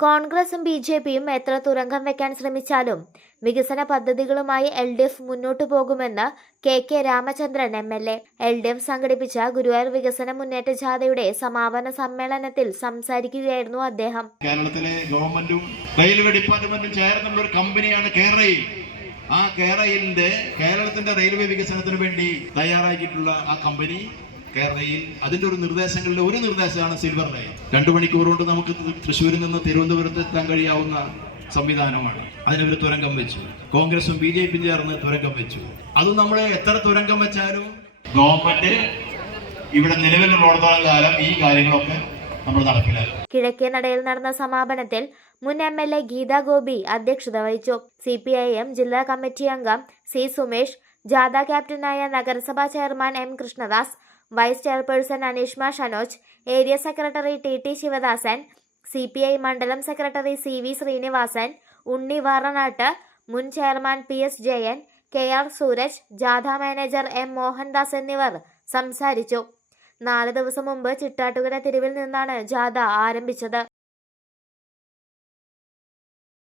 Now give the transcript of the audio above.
കോൺഗ്രസും B J പിയും എത്ര തുരങ്കം വെക്കാൻ ശ്രമിച്ചാലും വികസന പദ്ധതികളുമായി എൽ ഡി എഫ് മുന്നോട്ടു പോകുമെന്ന് K K Ramachandran M L A. L D F സംഘടിപ്പിച്ച ഗുരുവായൂർ വികസന മുന്നേറ്റ ജാഥയുടെ സമാപന സമ്മേളനത്തിൽ സംസാരിക്കുകയായിരുന്നു അദ്ദേഹം. കേരളത്തിലെ ഗവൺമെന്റും റെയിൽവേ ഡിപ്പാർട്ട്മെന്റും ചേർന്നുള്ള ഒരു കമ്പനിയാണ് കേരളയിൽ ആ കേരളിന്റെ കേരളത്തിന്റെ റെയിൽവേ വികസനത്തിന് വേണ്ടി തയ്യാറാക്കിയിട്ടുള്ള ആ കമ്പനി കേരളയിൽ അതിന്റെ ഒരു നിർദ്ദേശങ്ങളിലെ ഒരു നിർദ്ദേശമാണ് സിൽവർ ലൈൻ രണ്ടു മണിക്കൂർ കൊണ്ട് നമുക്ക് തൃശ്ശൂരിൽ നിന്ന് തിരുവനന്തപുരത്ത് എത്താൻ കഴിയാവുന്ന സംവിധാനമാണ്. അതിനൊരു തുരങ്കം വെച്ചു. കോൺഗ്രസും ബി ജെ പിയും ചേർന്ന് തുരങ്കം വെച്ചു. അതും നമ്മൾ എത്ര തുരങ്കം വെച്ചാലും ഗവൺമെന്റ് ഇവിടെ നിലവിലുള്ളിടത്തോളം കാലം ഈ കാര്യങ്ങളൊക്കെ നമ്മൾ നടപ്പിലാക്കും. കിഴക്കേ നടയിൽ നടന്ന സമാപനത്തിൽ മുൻ M L A Geetha Gopi അധ്യക്ഷത വഹിച്ചു. സി പി ഐ എം ജില്ലാ കമ്മിറ്റി അംഗം സി സുമേഷ് ജാഥ ക്യാപ്റ്റനായ നഗരസഭാ chairman M Krishnadas vice chairperson Aneeshma Shanoj area secretary T T Sivadasan C P I മണ്ഡലം secretary C V Sreenivasan Unni Varanat മുൻ chairman P S Jayan K R Sooraj ജാഥ manager M Mohandas എന്നിവർ സംസാരിച്ചു. നാല് ദിവസം മുമ്പ് ചിട്ടാട്ടുകര തെരുവിൽ നിന്നാണ് ജാഥ ആരംഭിച്ചത്.